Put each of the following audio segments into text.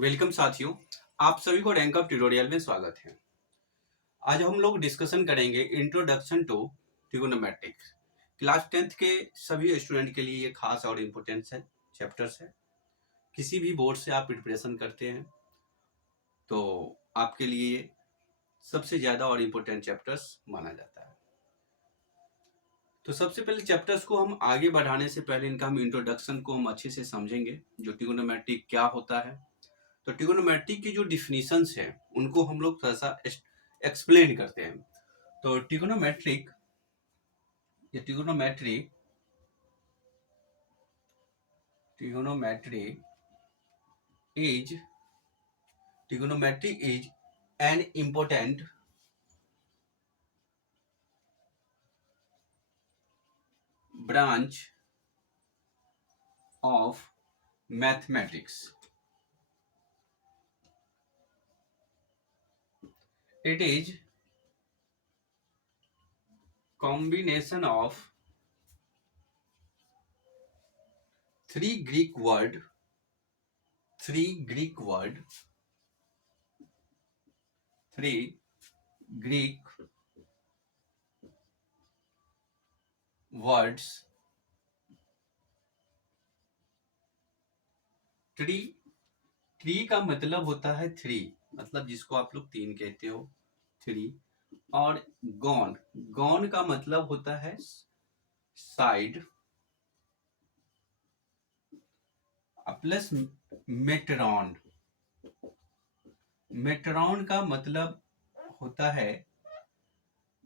Welcome साथियों, आप सभी को रैंक अप ट्यूटोरियल में स्वागत है। आज हम लोग डिस्कशन करेंगे इंट्रोडक्शन टू ट्रिगोनोमेट्रिक्स। क्लास 10th के सभी स्टूडेंट के लिए ये खास और इम्पोर्टेंट है चैप्टर्स है। किसी भी बोर्ड से आप प्रिपरेशन करते हैं तो आपके लिए सबसे ज़्यादा और इम्पोर्टेंट चैप्टर्स माना जाता है। तो सबसे पहले चैप्टर्स को हम आगे बढ़ाने से पहले इनका हम इंट्रोडक्शन को हम अच्छे से समझेंगे, जो ट्रिगोनोमेट्रिक क्या होता है। तो ट्रिगोनोमेट्रिक की जो डिफिनीशंस है उनको हम लोग थोड़ा सा एक्सप्लेन करते हैं। तो ट्रिगोनोमेट्रिक ये trigonometry is an important branch of mathematics. It is combination of three Greek words tree का मतलब होता है थ्री, मतलब जिसको आप लोग तीन कहते हो, थ्री। और गॉन का मतलब होता है साइड, प्लस मेट्रॉन का मतलब होता है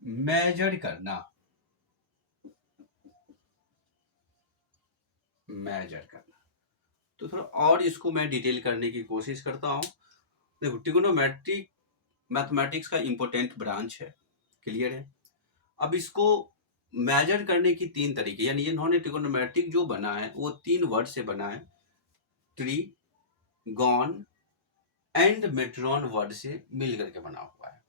मेजर करना। तो थोड़ा और इसको मैं डिटेल करने की कोशिश करता हूँ। देखो, ट्रिगोनोमेट्रिक मैथमेटिक्स का इंपॉर्टेंट ब्रांच है, क्लियर है। अब इसको मेजर करने की तीन तरीके, यानी इन्होंने ट्रिगोनोमेट्रिक जो बना है वो तीन वर्ड से बना है, ट्री, गॉन एंड मेट्रॉन वर्ड से मिल करके बना हुआ है।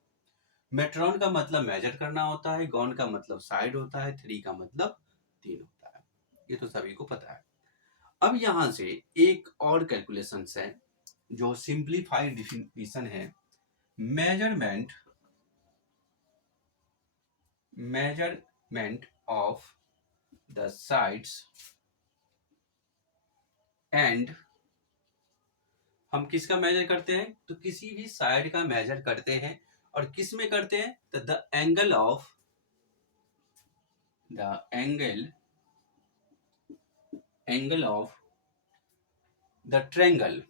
मेट्रॉन का मतलब मेजर करना होता है, गॉन का मतलब साइड होता है, थ्री का मतलब तीन होता है। ये तो सभी को पता है। अब यहां से एक और कैलकुलेशन है जो सिंप्लीफाइड डिफिनीशन है, measurement of the sides and हम किसका मेजर करते हैं, तो किसी भी साइड का मेजर करते हैं। और किस में करते हैं, तो the angle of the triangle,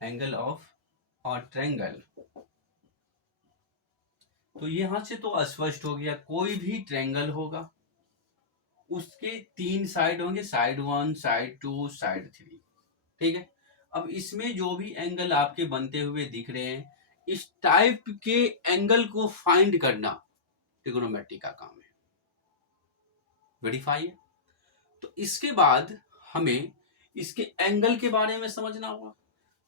angle of और ट्रायंगल। तो यहां से तो स्पष्ट हो गया, कोई भी ट्रायंगल होगा उसके तीन साइड होंगे, side one, side two, side three, ठीक है। अब इसमें जो भी एंगल आपके बनते हुए दिख रहे हैं, इस टाइप के एंगल को फाइंड करना ट्रिगोनोमेट्री का काम है, वेरीफाई है। तो इसके बाद हमें इसके एंगल के बारे में समझना होगा।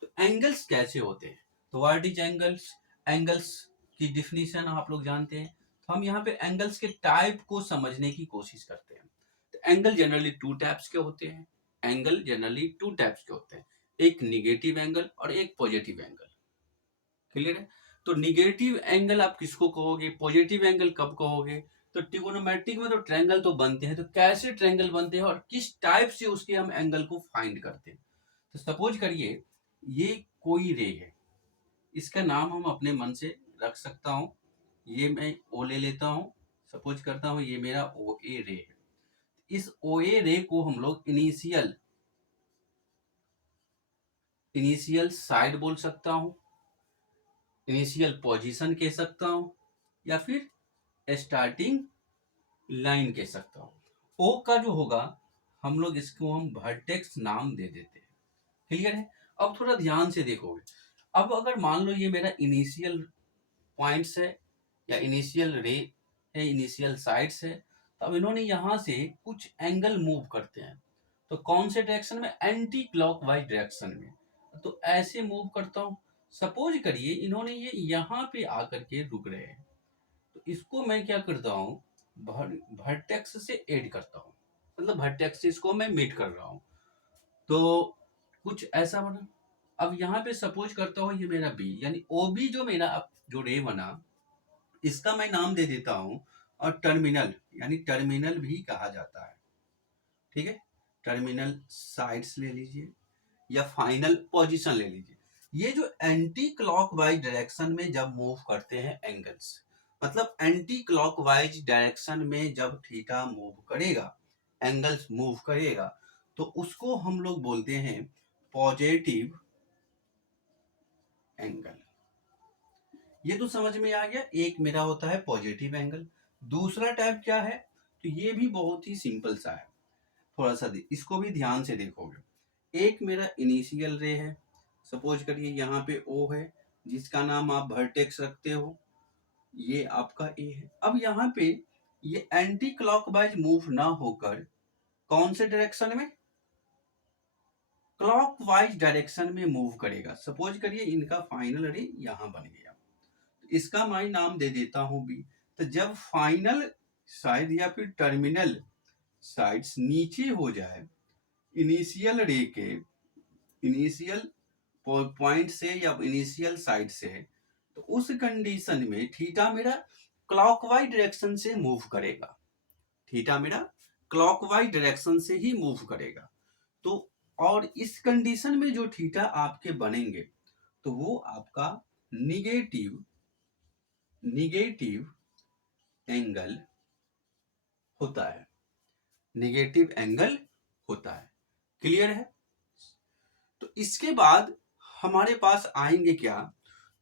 तो एंगल्स कैसे होते हैं, तो व्हाट इज एंगल्स की डिफिनीशन आप लोग जानते हैं। तो हम यहाँ पे एंगल्स के टाइप को समझने की कोशिश करते हैं। तो एंगल जनरली टू टाइप्स के होते हैं, एक निगेटिव एंगल और एक पॉजिटिव एंगल, क्लियर है। तो निगेटिव एंगल आप किसको कहोगे, पॉजिटिव एंगल कब कहोगे। तो ट्रिगोनोमेट्रिक में तो ट्रायंगल तो बनते हैं, तो कैसे ट्रायंगल बनते हैं और किस टाइप से उसके हम एंगल को फाइंड करते हैं। तो सपोज करिए ये कोई रे है, इसका नाम हम अपने मन से रख सकता हूं। ये मैं ओ ले लेता हूं, सपोज करता हूं ये मेरा ओ ए रे है। इस ओ ए रे को हम लोग इनिशियल साइड बोल सकता हूं, इनिशियल पोजीशन कह सकता हूं, या फिर स्टार्टिंग लाइन कह सकता हूं। ओ का जो होगा हम लोग इसको हम वर्टेक्स नाम दे देते हैं, क्लियर है। अब थोड़ा ध्यान से देखोगे, अब अगर मान लो ये मेरा इनिशियल पॉइंट्स है या इनिशियल रे है, इनिशियल साइड्स है, तो अब इन्होंने यहां से कुछ एंगल मूव करते हैं। तो कौन से डायरेक्शन में, एंटी क्लॉकवाइज डायरेक्शन में। तो ऐसे मूव करता हूं। सपोज करिए इन्होंने ये यहाँ पे आकर के रुक रहे हैं, तो इसको मैं क्या करता हूँ, वर्टेक्स से ऐड करता हूँ, मतलब वर्टेक्स से इसको मैं मीट कर रहा हूँ। तो कुछ ऐसा बना। अब यहाँ पे सपोज करता हूँ ये मेरा बी, यानी ओ बी जो मेरा अब जो रे बना, इसका मैं नाम दे देता हूँ और टर्मिनल, यानी टर्मिनल भी कहा जाता है। ठीक है, टर्मिनल साइड्स ले लीजिए या फाइनल पोजीशन ले लीजिए। ये जो एंटी क्लॉकवाइज डायरेक्शन में जब मूव करते हैं एंगल्स, मतलब एंटी क्लॉकवाइज डायरेक्शन में जब थीटा मूव करेगा, एंगल्स मूव करेगा, तो उसको हम लोग बोलते हैं पॉजिटिव एंगल। ये तो समझ में आ गया, एक मेरा होता है पॉजिटिव एंगल। दूसरा टाइप क्या है, तो ये भी बहुत ही सिंपल सा है, थोड़ा सा इसको भी ध्यान से देखोगे। एक मेरा इनिशियल रे है, सपोज करिए यहाँ पे ओ है, जिसका नाम आप वर्टेक्स रखते हो, ये आपका ए है। अब यहाँ पे ये एंटी क्लॉकवाइज मूव ना होकर कौन से डायरेक्शन में, क्लॉकवाइज डायरेक्शन में मूव करेगा। सपोज करिए इनका फाइनल रे यहाँ बन गया, तो इसका मैं नाम दे देता हूं बी। तो जब फाइनल साइड या फिर टर्मिनल साइड्स नीचे हो जाए इनिशियल रे के, इनिशियल पॉइंट से या इनिशियल साइड से, तो उस कंडीशन में थीटा मेरा क्लॉकवाइज डायरेक्शन से मूव करेगा। थीटा मेरा क्लॉकवाइज डायरेक्शन से ही मूव करेगा। तो और इस कंडीशन में जो थीटा आपके बनेंगे, तो वो आपका निगेटिव एंगल होता है, निगेटिव एंगल होता है। क्लियर है? तो इसके बाद हमारे पास आएंगे क्या,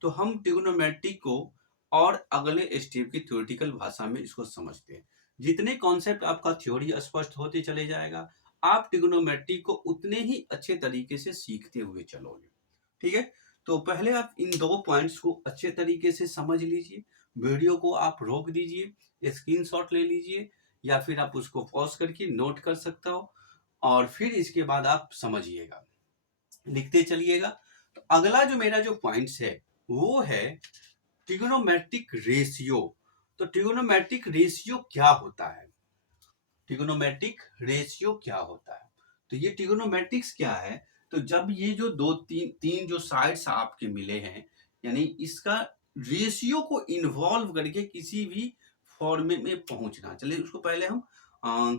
तो हम ट्रिग्नोमेट्री को और अगले स्टेप की थ्योरेटिकल भाषा में इसको समझते हैं। जितने कॉन्सेप्ट आपका थ्योरी स्पष्ट होते चले जाएगा, आप ट्रिग्नोमेट्री को उतने ही अच्छे तरीके से सीखते हुए चलोगे। ठीक है, तो पहले आप इन दो पॉइंट्स को अच्छे तरीके से समझ लीजिए। वीडियो को आप रोक दीजिए, स्क्रीनशॉट ले लीजिए, या फिर आप उसको पॉज करके नोट कर सकते हो, और फिर इसके बाद आप समझिएगा, लिखते चलिएगा। तो अगला जो मेरा जो पॉइंट्स है वो है ट्रिग्नोमेट्रिक रेशियो। तो ट्रिग्नोमेट्रिक रेशियो क्या होता है, ट्रिग्नोमेट्रिक रेशियो क्या होता है, तो ये ट्रिग्नोमेट्रिक्स क्या है, तो जब ये जो दो तीन जो साइड्स आपके मिले हैं, यानी इसका रेशियो को इन्वॉल्व करके किसी भी फॉर्म में पहुंचना। चलिए उसको पहले हम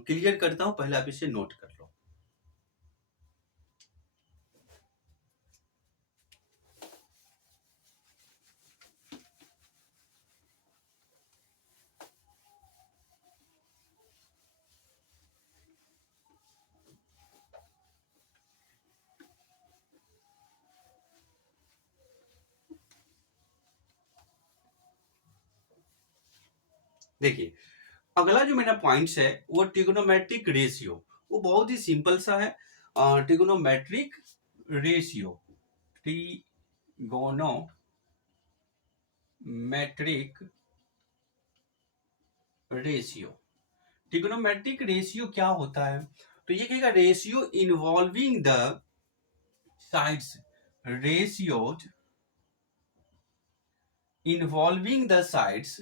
क्लियर करता हूं, पहले आप इसे नोट कर लो। देखिए, अगला जो मेरा पॉइंट्स है वो ट्रिग्नोमेट्रिक रेशियो, वो बहुत ही सिंपल सा है। Trigonometric ratio, trigonometric ratio, trigonometric ratio क्या होता है, तो ये कहेगा ratio involving the sides, ratios involving the sides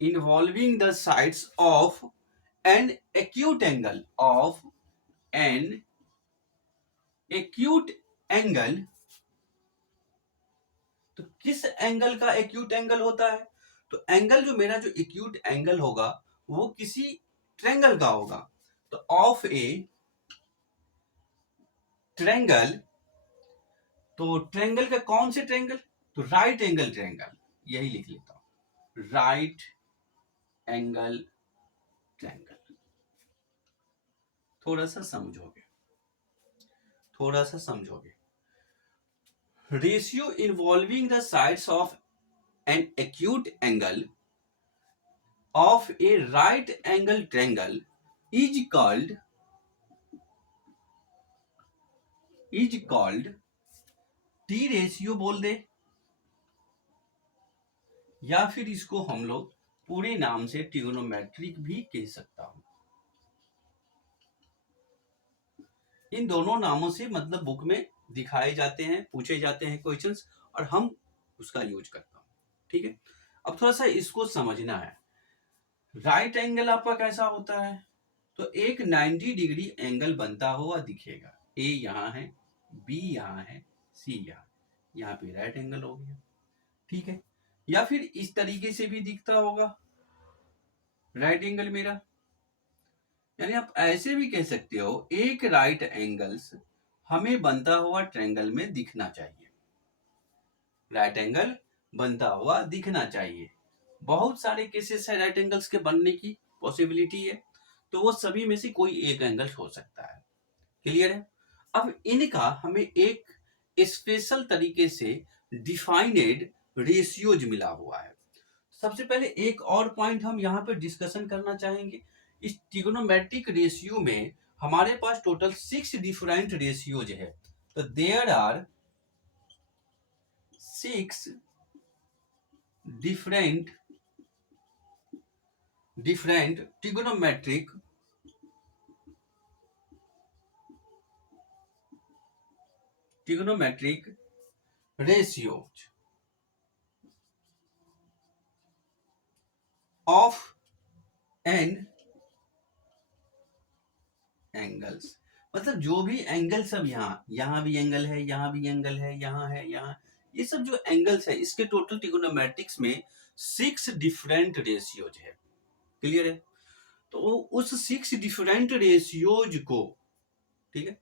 involving the sides of an acute angle, of an acute angle। तो किस एंगल का एक्यूट एंगल होता है, तो एंगल जो मेरा जो एक्यूट एंगल होगा वो किसी ट्रेंगल का होगा। तो ऑफ ए ट्रेंगल, तो ट्रेंगल का कौन से ट्रेंगल, तो राइट एंगल ट्रेंगल, यही लिख लेता हूं, राइट एंगल ट्रेंगल। थोड़ा सा समझोगे, थोड़ा सा समझोगे। Ratio involving the sides of an acute angle of a right angle triangle is called T ratio बोल दे, या फिर इसको हम लोग पूरे नाम से ट्रिग्नोमेट्रिक भी कह सकता हूं। इन दोनों नामों से मतलब बुक में दिखाए जाते हैं, पूछे जाते हैं क्वेश्चंस, और हम उसका यूज करता हूं। ठीक है, अब थोड़ा सा इसको समझना है। राइट एंगल आपका कैसा होता है, तो एक 90 डिग्री एंगल बनता हुआ दिखेगा। ए यहाँ है, बी यहाँ है, सी यहाँ पे राइट एंगल हो गया, ठीक है। या फिर इस तरीके से भी दिखता होगा राइट एंगल मेरा, यानी आप ऐसे भी कह सकते हो एक राइट एंगल्स हमें बनता हुआ ट्रायंगल में दिखना चाहिए, राइट एंगल बनता हुआ दिखना चाहिए। बहुत सारे केसेस है राइट एंगल्स के बनने की पॉसिबिलिटी है, तो वो सभी में से कोई एक एंगल हो सकता है। क्लियर है। अब इनका हमें एक स्पेशल तरीके से डिफाइनेड रेशियोज मिला हुआ है। सबसे पहले एक और पॉइंट हम यहाँ पे डिस्कशन करना चाहेंगे। इस ट्रिग्नोमेट्रिक रेशियो में हमारे पास टोटल 6 डिफरेंट रेशियोज है। तो there are 6 different trigonometric ratios of n angles. मतलब जो भी एंगल सब यहाँ भी एंगल है, यहाँ भी एंगल है, यहाँ है, यहाँ, ये सब जो एंगल्स है इसके टोटल ट्रिग्नोमेट्रिक्स में 6 डिफरेंट रेशियोज है। क्लियर है। तो उस 6 डिफरेंट रेशियोज को, ठीक है,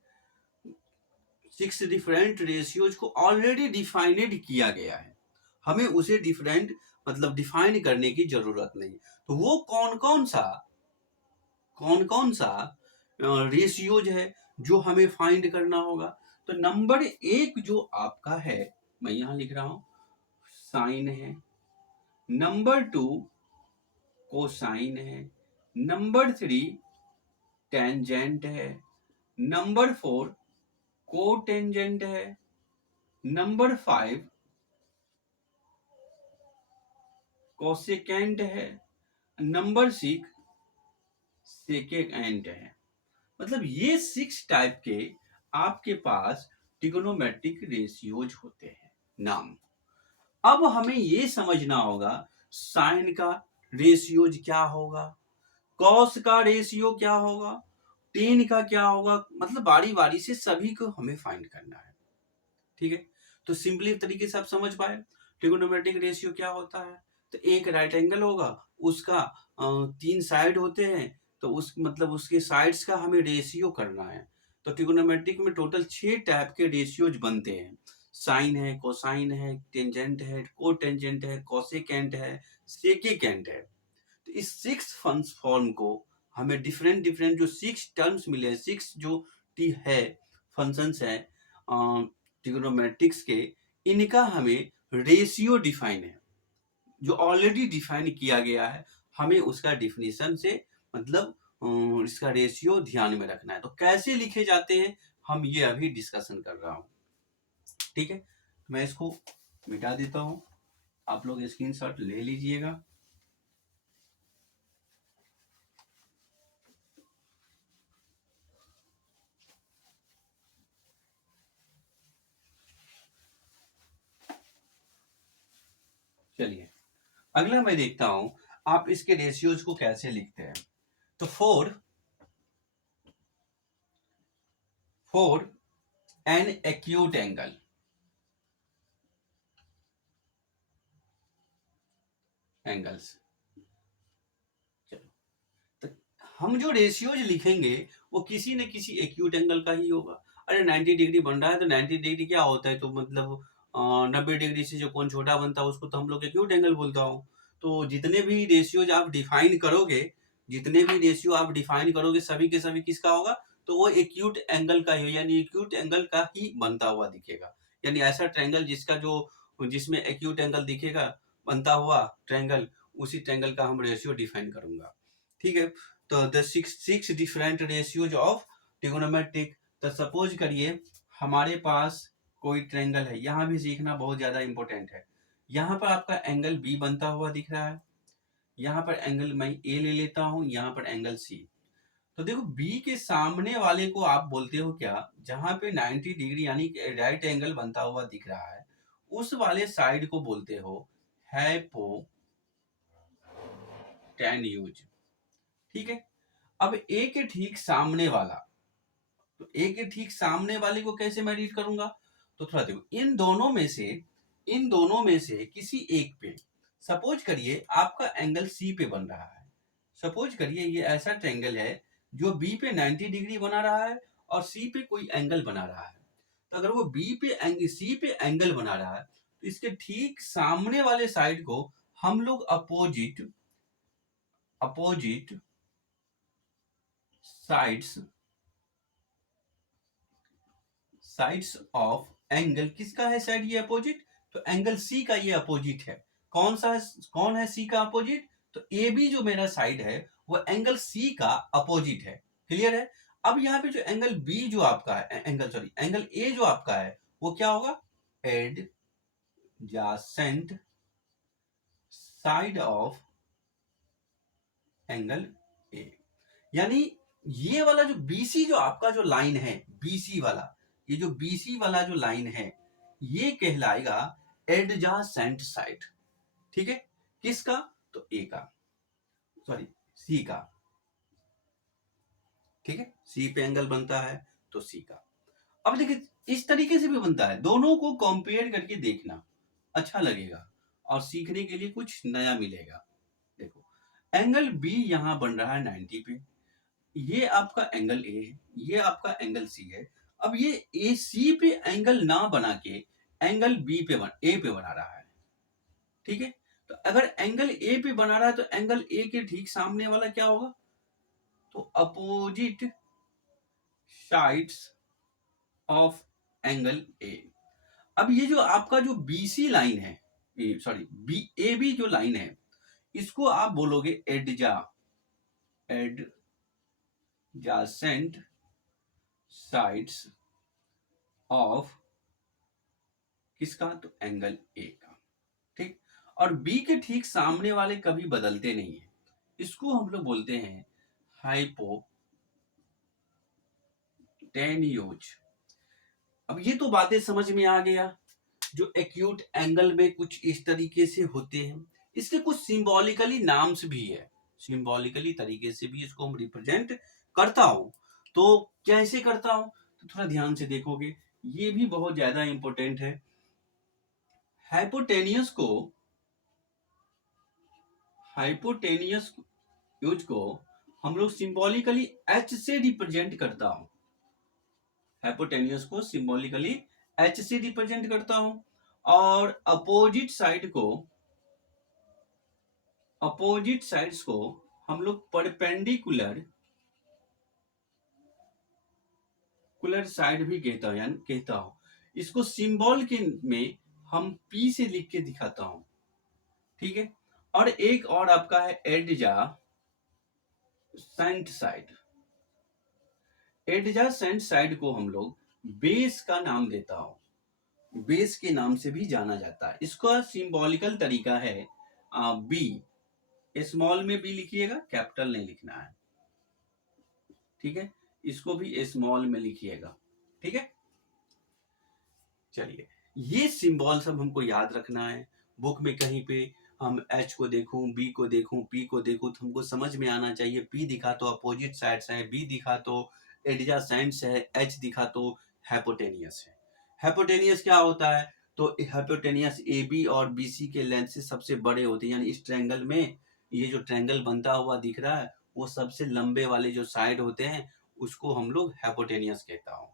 6 डिफरेंट रेशियोज को ऑलरेडी डिफाइनेड किया गया है, हमें उसे डिफरेंट मतलब डिफाइन करने की जरूरत नहीं। तो वो कौन कौन सा रेशियोज है जो हमें फाइंड करना होगा। तो नंबर 1 जो आपका है, मैं यहां लिख रहा हूं, साइन है। नंबर 2 कोसाइन है। नंबर 3 टेंजेंट है। नंबर 4 कोटेंजेंट है। नंबर 5 कोसेकेंट है। नंबर 6 सेकेंट है। मतलब ये 6 टाइप के आपके पास ट्रिग्नोमेट्रिक रेशियोज होते हैं नाम। अब हमें ये समझना होगा साइन का रेशियोज क्या होगा, कॉस का रेशियो क्या होगा, टेन का क्या होगा, मतलब बारी बारी से सभी को हमें फाइंड करना है। ठीक है। तो सिंपली तरीके से आप समझ पाए ट्रिग्नोमेट्रिक रेशियो क्या होता है। तो एक राइट एंगल होगा, उसका 3 साइड होते हैं, तो उस मतलब उसके साइड्स का हमें रेशियो करना है। तो ट्रिग्नोमेट्रिक में टोटल 6 टाइप के रेशियोज बनते हैं। साइन है, कोसाइन है, टेंजेंट है, कोटेंजेंट है, कोसेकेंट है, सेकेकेंट है। तो इस 6 फंक्शन फॉर्म को हमें डिफरेंट डिफरेंट जो 6 टर्म्स मिले हैं, 6 जो टी है फंक्शंस है ट्रिग्नोमेट्रिक्स के, इनका हमें रेशियो डिफाइन है जो ऑलरेडी डिफाइन किया गया है। हमें उसका डिफिनेशन से मतलब इसका रेशियो ध्यान में रखना है। तो कैसे लिखे जाते हैं हम ये अभी डिस्कशन कर रहा हूं। ठीक है। मैं इसको मिटा देता हूं, आप लोग स्क्रीनशॉट ले लीजिएगा। चलिए अगला मैं देखता हूं आप इसके रेशियोज को कैसे लिखते हैं। तो four an acute angle, angles. चलो, तो हम जो रेशियोज लिखेंगे वो किसी न किसी एक्यूट एंगल का ही होगा। अरे 90 डिग्री बन रहा है तो 90 डिग्री क्या होता है, तो मतलब 90 डिग्री से जो कोण छोटा बनता है उसको तो हम लोग एक्यूट एंगल बोलता हूँ। तो जितने भी रेशियोज आप डिफाइन करोगे, सभी के सभी किसका होगा, तो वो एक्यूट एंगल का ही, यानी एक्यूट एंगल का ही बनता हुआ दिखेगा। यानी ऐसा ट्रायंगल जिसमें एक्यूट एंगल दिखेगा बनता हुआ ट्रायंगल, उसी ट्रायंगल का हम रेशियो डिफाइन करूंगा। ठीक है। तो the six different ratios of trigonometric. तो सपोज करिए हमारे पास कोई ट्रायंगल है, यहां भी सीखना बहुत ज्यादा इंपॉर्टेंट है। यहाँ पर आपका एंगल बी बनता हुआ दिख रहा है, यहाँ पर एंगल मैं ए ले लेता हूं, यहाँ पर एंगल सी। तो देखो बी के सामने वाले को आप बोलते हो क्या, जहां पे 90 डिग्री यानी राइट एंगल बनता हुआ दिख रहा है, उस वाले साइड को बोलते हो हैपो tan यूज। ठीक है, अब ए के ठीक सामने वाला, तो ए के ठीक सामने वाले को कैसे मैं रीड करूंगा? तो थोड़ा देखो, इन दोनों में से किसी एक पे, सपोज करिए आपका एंगल सी पे बन रहा है। सपोज करिए ये ऐसा ट्रायंगल है जो बी पे 90 डिग्री बना रहा है और सी पे कोई एंगल बना रहा है। तो अगर वो सी पे एंगल बना रहा है तो इसके ठीक सामने वाले साइड को हम लोग अपोजिट साइड्स ऑफ एंगल, किसका है साइड ये अपोजिट? तो एंगल सी का ये अपोजिट है। कौन है सी का अपोजिट? तो ए बी जो मेरा साइड है वो एंगल सी का अपोजिट है। क्लियर है? अब यहाँ पे जो एंगल बी जो आपका है, एंगल ए जो आपका है वो क्या होगा? Adjacent side of angle A. यानी ये वाला जो बीसी जो आपका जो लाइन है, बीसी वाला, ये जो बीसी वाला जो लाइन है ये कहलाएगा एडजासेंट साइड। ठीक है, किसका? तो ए का, सॉरी सी का। ठीक है, सी पे एंगल बनता है तो सी का। अब देखिए इस तरीके से भी बनता है, दोनों को कंपेयर करके देखना, अच्छा लगेगा और सीखने के लिए कुछ नया मिलेगा। देखो एंगल बी यहां बन रहा है 90 पे, ये आपका एंगल ए है, ये आपका एंगल सी है। अब ये ए सी पे एंगल ना बना के एंगल ए पे बना रहा है। ठीक है, तो अगर एंगल ए पे बना रहा है तो एंगल ए के ठीक सामने वाला क्या होगा? तो opposite sides of angle A. अब ये जो आपका जो बीसी लाइन है, सॉरी ए बी जो लाइन है, इसको आप बोलोगे एडजासेंट साइड्स ऑफ किसका? तो एंगल ए का। ठीक, और बी के ठीक सामने वाले कभी बदलते नहीं है, इसको हम लोग बोलते हैं हाइपोटेन्यूज। अब ये तो बातें समझ में आ गया, जो एक्यूट एंगल में कुछ इस तरीके से होते हैं, इसके कुछ सिंबॉलिकली नाम्स भी है, सिंबॉलिकली तरीके से भी इसको हम रिप्रेजेंट करता हूं। तो कैसे करता हूं? तो थोड़ा ध्यान से देखोगे, ये भी बहुत ज्यादा इंपॉर्टेंट है। हाइपोटेनियस यूज को हम लोग सिंबॉलिकली एच से रिप्रेजेंट करता हूं। हाइपोटेनियस को सिंबॉलिकली एच से रिप्रेजेंट करता हूं, और अपोजिट साइड्स को हम लोग परपेंडिकुलर साइड भी कहता हूं। इसको सिंबल के में हम पी से लिख के दिखाता हूं। ठीक है, और एक और आपका है एडजासेंट साइड को हम लोग बेस का नाम देता हूं, बेस के नाम से भी जाना जाता है। इसका सिंबॉलिकल तरीका है बी, स्मॉल में बी लिखिएगा, कैपिटल नहीं लिखना है। ठीक है, इसको भी स्मॉल में लिखिएगा। ठीक है, चलिए ये सिंबल सब हमको याद रखना है। बुक में कहीं पे हम एच को देखूं, बी को देखूं, पी को देखूं तो हमको समझ में आना चाहिए। पी दिखा तो अपोजिट साइड्स है, बी दिखा तो एडजासेंट्स है, एच दिखा तो हाइपोटेनियस है। हाइपोटेनियस क्या होता है? तो हाइपोटेनियस ए बी और बी सी के लेंथ से सबसे बड़े होते हैं, यानी इस ट्रायंगल में ये जो ट्रायंगल बनता हुआ दिख रहा है वो सबसे लंबे वाले जो साइड होते हैं उसको हम लोग हाइपोटेनियस कहता हूं।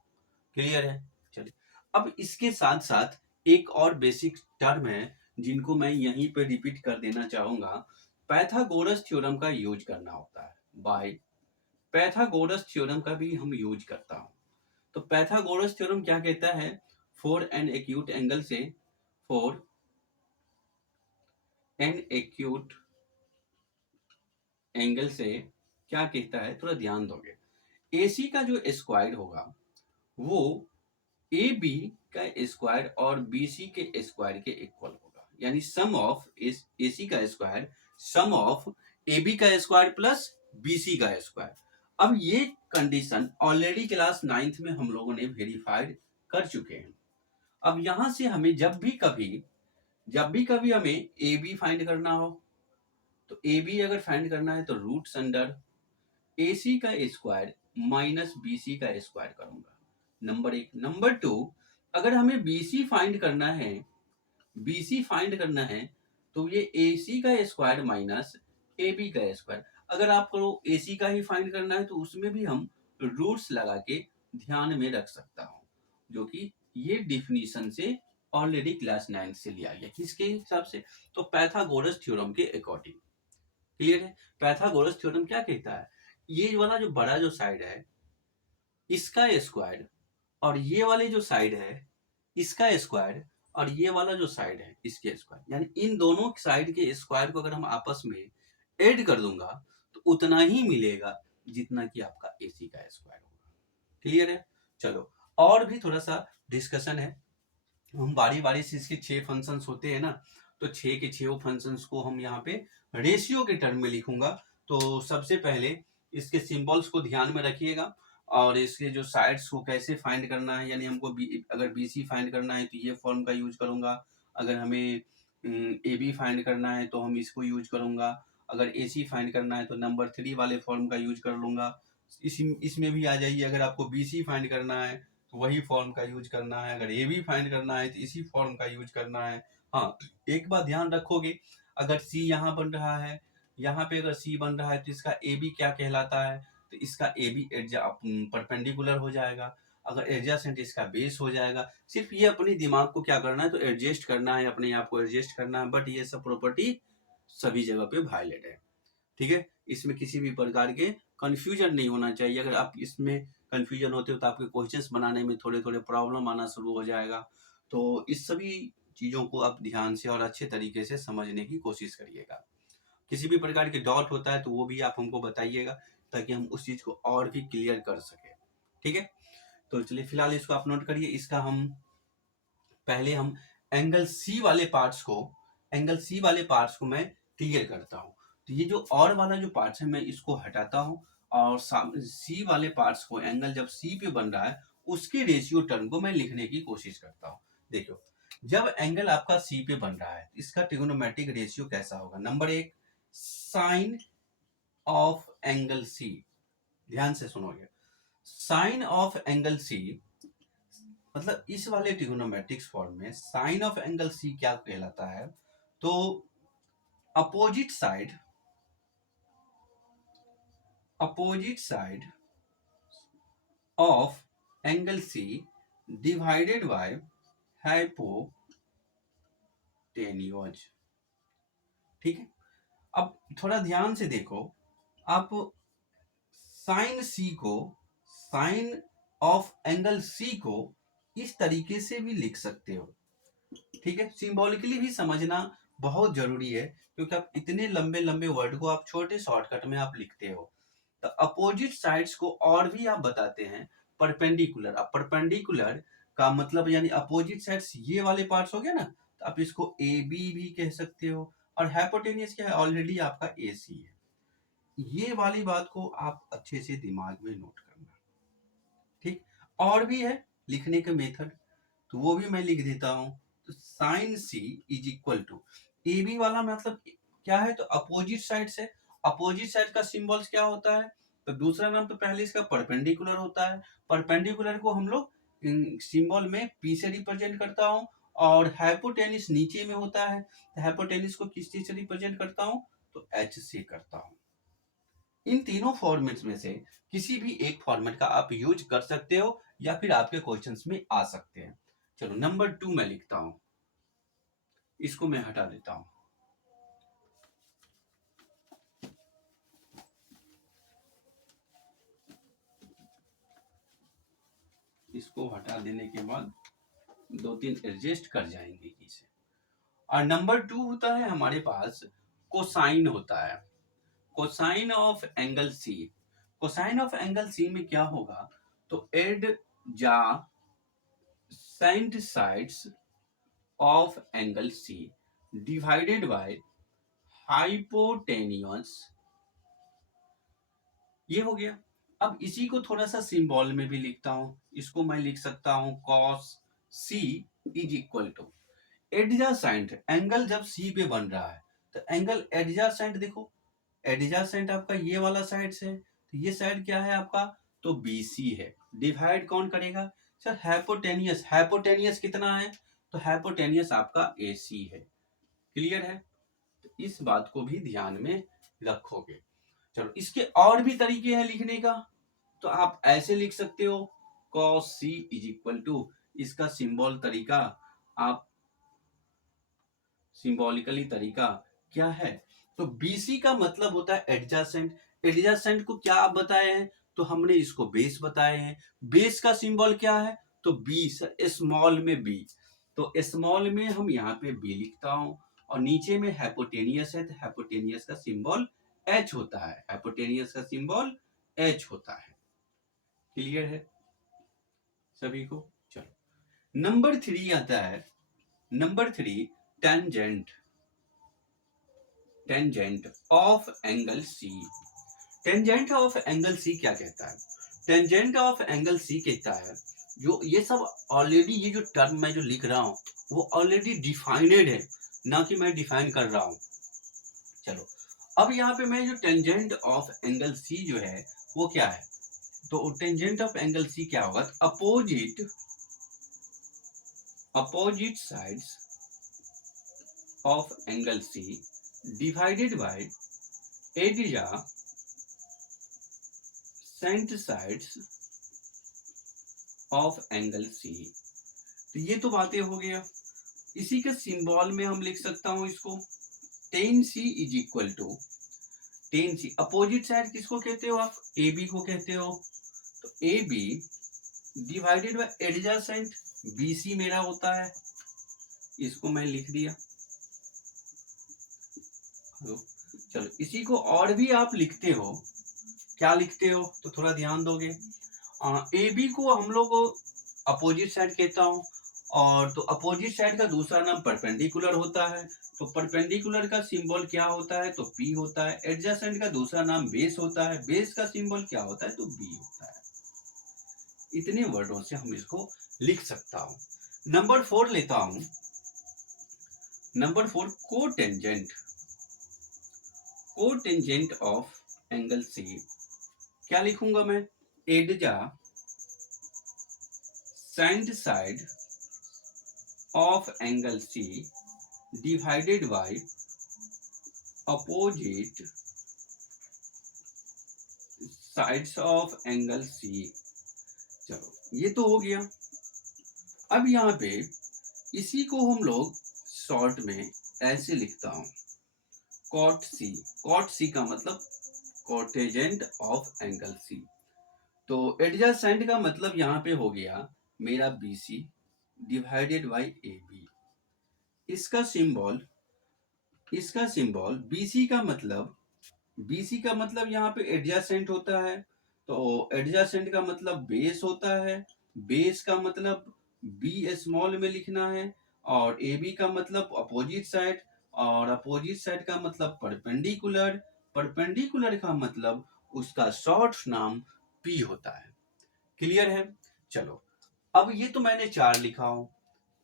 क्लियर है? चलिए, अब इसके साथ साथ एक और बेसिक टर्म है जिनको मैं यहीं पे रिपीट कर देना चाहूंगा। पाइथागोरस थ्योरम का यूज करना होता है, बाय पाइथागोरस थ्योरम का भी हम यूज करता हूं। तो पाइथागोरस थ्योरम क्या कहता है? फॉर एन एक्यूट एंगल से क्या कहता है, थोड़ा ध्यान दोगे। एसी का जो स्क्वायर होगा वो ए बी का स्क्वायर और बी सी के स्क्वायर के इक्वल होगा, यानी सम ऑफ ए सी का square sum of A B का स्क्वायर प्लस बी सी का स्क्वायर। अब ये कंडीशन ऑलरेडी क्लास 9th में हम लोगों ने वेरीफाइड कर चुके हैं। अब यहां से हमें जब भी कभी हमें ए बी फाइंड करना हो तो ए बी अगर फाइंड करना है तो रूट्स अंडर ए सी का स्क्वायर माइनस बी सी का स्क्वायर करूंगा, नंबर एक। नंबर टू, अगर हमें बी सी फाइंड करना है, BC फाइंड करना है तो ये AC का स्क्वायर माइनस AB का स्क्वायर। अगर आपको AC का ही फाइंड करना है तो उसमें भी हम रूट्स लगा के ध्यान में रख सकता हूँ, जो कि ये डिफिनीशन से ऑलरेडी क्लास 9 से लिया गया। किसके हिसाब से? तो पाइथागोरस थ्योरम के अकॉर्डिंग। क्लियर है? पाइथागोरस थ्योरम क्या कहता है? ये वाला जो बड़ा जो साइड है इसका स्क्वायर, और ये वाले जो साइड है इसका स्क्वायर, और ये वाला जो साइड है इसके स्क्वायर, यानी इन दोनों साइड के स्क्वायर को अगर हम आपस में ऐड कर दूंगा तो उतना ही मिलेगा जितना कि आपका AC का स्क्वायर होगा। क्लियर है? चलो और भी थोड़ा सा डिस्कशन है। हम बारी बारी से इसके 6 फंक्शंस होते हैं ना, तो 6 के 6 फंक्शंस को हम यहाँ पे रेशियो के टर्म में लिखूंगा। तो सबसे पहले इसके सिंबल्स को ध्यान में रखिएगा, और इसके जो साइड्स को कैसे फाइंड करना है, यानी हमको अगर BC फाइंड करना है तो ये फॉर्म का यूज करूंगा, अगर हमें AB फाइंड करना है तो हम इसको यूज करूंगा, अगर AC फाइंड करना है तो नंबर 3 वाले फॉर्म का यूज कर लूंगा। इसमें भी आ जाइए, अगर आपको BC फाइंड करना है तो वही फॉर्म का यूज करना है, अगर AB फाइंड करना है तो इसी फॉर्म का यूज करना है। हाँ, एक बात ध्यान रखोगे, अगर C यहाँ बन रहा है, यहाँ पे अगर C बन रहा है तो इसका AB क्या कहलाता है? तो इसका AB परपेंडिकुलर हो जाएगा, अगर एडजेसेंट इसका बेस हो जाएगा। सिर्फ ये अपने दिमाग को क्या करना है, तो एडजस्ट करना है, अपने आप को एडजस्ट करना है, बट ये सब प्रॉपर्टी सभी जगह पे वायलेट है। ठीक है? इसमें किसी भी प्रकार के कंफ्यूजन नहीं होना चाहिए। अगर आप इसमें कंफ्यूजन होते हो तो आपके क्वेश्चंस बनाने में थोड़े थोड़े प्रॉब्लम आना शुरू हो जाएगा। तो इस सभी चीज़ों को आप ध्यान से और अच्छे तरीके से समझने की कोशिश करिएगा। किसी भी प्रकार के डाउट होता है तो वो भी आप हमको बताइएगा, ताकि हम उस चीज़ को और भी क्लियर कर सकें। ठीक है? तो चलिए फिलहाल इसको आप नोट करिए। इसका हम पहले हम एंगल C वाले पार्ट्स को मैं क्लियर करता हूँ। तो ये जो और वाला जो पार्ट्स है मैं इसको हटाता हूँ, और C वाले पार्ट्स को, एंगल जब C पे बन रहा है उसके रेशियो टर्म को मैं लिखने की कोशिश करता हूँ। देखो, जब एंगल आपका C पे बन रहा है इसका ट्रिगोनोमेट्रिक रेशियो कैसा होगा? नंबर एक, साइन ऑफ एंगल C। ध्यान से सुनोगे, साइन ऑफ एंगल C मतलब इस वाले ट्रिगोनोमेट्रिक्स फॉर्म में साइन ऑफ एंगल C क्या कहलाता है? तो opposite side of angle C divided by hypotenuse. ठीक है? अब थोड़ा ध्यान से देखो, आप साइन ऑफ एंगल C को इस तरीके से भी लिख सकते हो। ठीक है? सिंबॉलिकली भी समझना बहुत जरूरी है, क्योंकि आप इतने लंबे लंबे वर्ड को आप छोटे शॉर्टकट में आप लिखते हो। तो अपोजिट साइड्स को और भी आप बताते हैं परपेंडिकुलर। अब परपेंडिकुलर का मतलब यानी अपोजिट साइड्स ये वाले पार्ट्स हो गए ना, तो आप इसको AB भी कह सकते हो, और हाइपोटेनियस क्या है? ऑलरेडी आपका AC है। ये वाली बात को आप अच्छे से दिमाग में नोट करना। ठीक? और भी है लिखने के मेथड, तो वो भी मैं लिख देता हूं। तो sine C is equal to AB वाला मतलब क्या है? तो अपोजिट साइड से, अपोजिट साइड का सिंबल्स क्या होता है? तो दूसरा नाम तो पहले इसका परपेंडिकुलर होता है। परपेंडिकुलर को हम लोग सिंबल में P से रिप्रेजेंट करता हूं, और हाइपोटेनिस नीचे में होता है, तो हाइपोटेनिस को किस चीज से रिप्रेजेंट करता हूं? तो H से करता हूं। इन तीनों फॉर्मेट्स में से किसी भी एक फॉर्मेट का आप यूज कर सकते हो, या फिर आपके क्वेश्चंस में आ सकते हैं। चलो नंबर 2 मैं लिखता हूं, इसको मैं हटा देता हूं। इसको हटा देने के बाद 2-3 एडजस्ट कर जाएंगे इसे। और नंबर 2 होता है हमारे पास कोसाइन होता है, cosine of angle C। Cosine of angle C में क्या होगा? तो adjacent sides of angle C divided by hypotenuse. ये हो गया। अब इसी को थोड़ा सा सिंबल में भी लिखता हूं, इसको मैं लिख सकता हूं cos C is equal to adjacent, angle जब C पे बन रहा है तो एंगल एडजासेंट देखो, एडजासेंट आपका ये वाला साइड से है, तो ये साइड क्या है आपका, तो BC है। डिवाइड कौन करेगा सर, हाइपोटेनियस। हाइपोटेनियस कितना है, तो हाइपोटेनियस आपका AC है। क्लियर है, तो इस बात को भी ध्यान में रखोगे। चलो, इसके और भी तरीके हैं लिखने का, तो आप ऐसे लिख सकते हो cos C is equal to, इसका सिंबल तरीका आप सिंबॉलिकली तरीका क्या है, तो BC का मतलब होता है एडजासेंट। एडजासेंट को क्या आप बताए हैं, तो हमने इसको बेस बताए हैं। बेस का सिंबल क्या है, तो B, स्मॉल में B, तो स्मॉल में हम यहाँ पे B लिखता हूं, और नीचे में हाइपोटेनियस है, तो हाइपोटेनियस का सिंबल H होता है। हाइपोटेनियस का सिंबल H होता है। क्लियर है सभी को। चलो, नंबर 3 आता है, number 3 tangent. Tangent of angle C। Tangent of angle C क्या कहता है, टेंजेंट ऑफ एंगल C कहता है, जो ये सब ऑलरेडी, ये जो टर्म मैं जो लिख रहा हूं वो ऑलरेडी डिफाइनेड है, ना कि मैं डिफाइन कर रहा हूं। चलो, अब यहाँ पे मैं जो टेंजेंट ऑफ एंगल C जो है वो क्या है, तो टेंजेंट ऑफ एंगल C क्या होगा, opposite sides of angle C divided bye adjacent sides of angle C। तो ये तो बातें हो गया। इसी के सिंबल में हम लिख सकता हूं इसको, tan C is equal to, tan C opposite side किसको कहते हो आप, AB को कहते हो, तो AB divided by adjacent BC मेरा होता है, इसको मैं लिख दिया। चलो, इसी को और भी आप लिखते हो, क्या लिखते हो, तो थोड़ा ध्यान दोगे। AB को हम लोग अपोजिट साइड कहता हूं, और तो अपोजिट साइड का दूसरा नाम परपेंडिकुलर होता है, तो परपेंडिकुलर का सिंबल क्या होता है, तो P होता है। एडजेसेंट का दूसरा नाम बेस होता है, बेस का सिंबल क्या होता है, तो B होता है। इतने वर्डों से हम इसको लिख सकता हूं। नंबर 4 लेता हूं, number 4 cotangent. Cotangent of angle C क्या लिखूंगा मैं, adjacent side of angle C divided bye opposite sides of angle C। चलो, ये तो हो गया। अब यहाँ पे इसी को हम लोग शॉर्ट में ऐसे लिखता हूं, कॉट C। कॉट C का मतलब कोटेंजेंट ऑफ एंगल C। तो एडजेसेंट का मतलब यहाँ पे हो गया मेरा BC डिवाइडेड बाय AB। इसका सिंबल BC का मतलब, BC का मतलब यहाँ पे एडजेसेंट होता है, तो एडजेसेंट का मतलब बेस होता है। बेस का मतलब B स्मॉल में लिखना है, और AB का मतलब अपोजिट साइड, और अपोजिट साइड का मतलब परपेंडिकुलर। परपेंडिकुलर का मतलब उसका शॉर्ट नाम P होता है। क्लियर है। चलो, अब ये तो मैंने 4 लिखा हूं,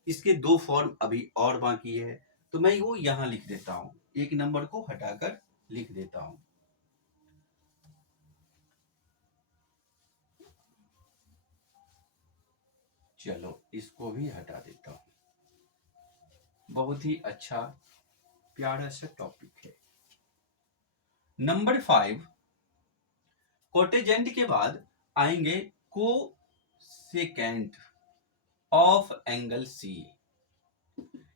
इसके 2 फॉर्म अभी और बाकी है, तो मैं वो यहां लिख देता हूं, एक नंबर को हटाकर लिख देता हूं। चलो, इसको भी हटा देता हूं। बहुत ही अच्छा प्यारा सा टॉपिक है। नंबर 5, कोटेजेंट के बाद आएंगे कोसेकेंट ऑफ एंगल C।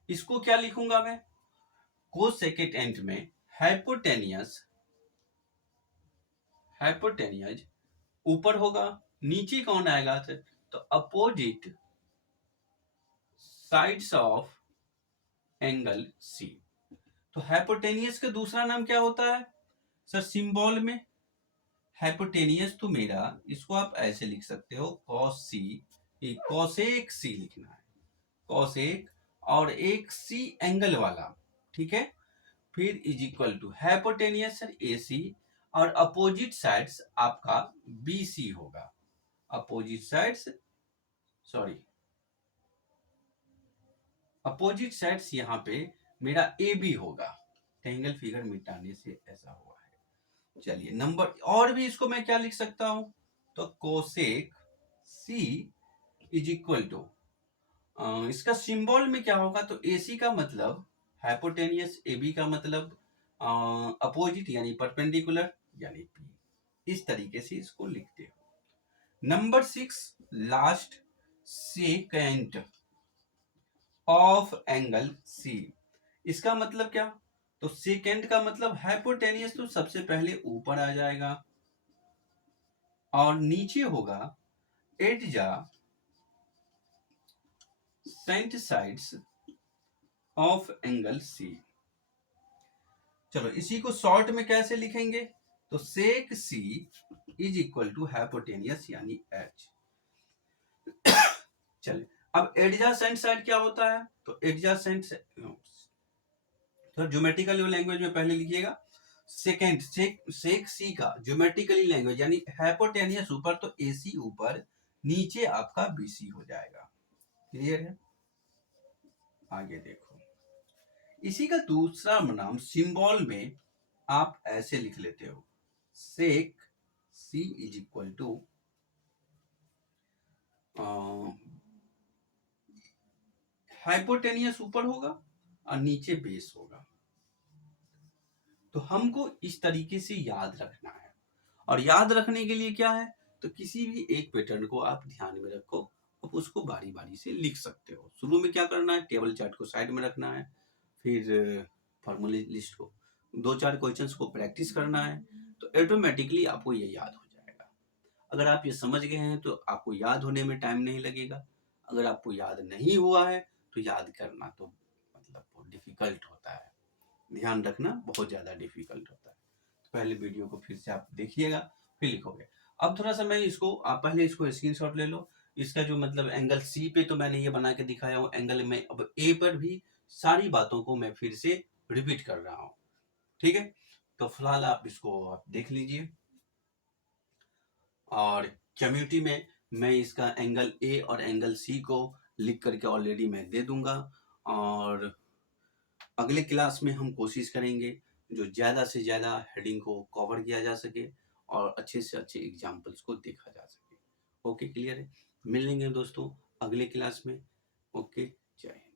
इसको क्या लिखूंगा मैं, कोसेकेंट में हाइपोटेनियस ऊपर होगा, नीचे कौन आएगा, तो opposite sides of angle C। तो हाइपोटेनियस का दूसरा नाम क्या होता है सर, सिंबल में हाइपोटेनियस तो मेरा, इसको आप ऐसे लिख सकते हो cos C, कोसेक C लिखना है, कोसेक, और एक C एंगल वाला, ठीक है। फिर is equal to hypotenuse sir AC, और अपोजिट साइड्स आपका BC होगा। Opposite sides, sorry, opposite sides यहाँ पे मेरा AB होगा। ट्रायंगल फिगर मिटाने से ऐसा हुआ है। चलिए नंबर और भी इसको मैं क्या लिख सकता हूं, तो cosec C is equal to, इसका सिंबल में क्या होगा, तो AC का मतलब हाइपोटेनियस, AB का मतलब अपोजिट यानी परपेंडिकुलर यानी P। इस तरीके से इसको लिखते हो। Number 6 last, secant of angle C, इसका मतलब क्या, तो सेकेंड का मतलब हाइपोटेनियस तो सबसे पहले ऊपर आ जाएगा और नीचे होगा adjacent sides of angle C। चलो इसी को शॉर्ट में कैसे लिखेंगे, तो sec C is equal to hypotenuse यानी H। चलिए अब एडजासेंट साइड क्या होता है, तो एडजासेंट, तो ज्योमेट्रिकल लैंग्वेज में पहले लिखिएगा, सेकेंड सेक सी का ज्योमेट्रिकली लैंग्वेज यानी हाइपोटेनियस ऊपर तो AC ऊपर, नीचे आपका BC हो जाएगा। क्लियर है, आगे देखो। इसी का दूसरा नाम सिंबल में आप ऐसे लिख लेते हो, sec C is equal to hypotenuse ऊपर होगा और नीचे बेस होगा। तो हमको इस तरीके से याद रखना है, और याद रखने के लिए क्या है, तो किसी भी एक पैटर्न को आप ध्यान में रखो, आप उसको बारी बारी से लिख सकते हो। शुरू में क्या करना है, टेबल चार्ट को साइड में रखना है, फिर फॉर्मूले लिस्ट को 2-4 क्वेश्चंस को प्रैक्टिस करना है, तो ऑटोमेटिकली आपको ये याद हो जाएगा। अगर आप ये समझ गए हैं तो आपको याद होने में टाइम नहीं लगेगा। अगर आपको याद नहीं हुआ है तो याद करना तो मतलब बहुत डिफिकल्ट होता है, ध्यान रखना बहुत ज़्यादा डिफिकल्ट होता है। तो पहले वीडियो को फिर से आप देखिएगा, फिर लिखोगे। अब थोड़ा सा मैं इसको, आप पहले इसको स्क्रीनशॉट ले लो। इसका जो मतलब एंगल C पे तो मैंने ये बना के दिखाया हूँ, एंगल में अब A पर भी सारी बातों को मैं फिर से रिपीट कर रहा हूँ। ठीक है, तो फिलहाल आप इसको आप देख लीजिए। और कम्युनिटी में मैं इसका एंगल A और एंगल C को लिख करके ऑलरेडी मैं दे दूंगा, और अगले क्लास में हम कोशिश करेंगे जो ज़्यादा से ज़्यादा हेडिंग को कवर किया जा सके और अच्छे से अच्छे एग्जाम्पल्स को देखा जा सके। ओके, क्लियर है, मिल लेंगे दोस्तों अगले क्लास में। ओके, जय हिंद।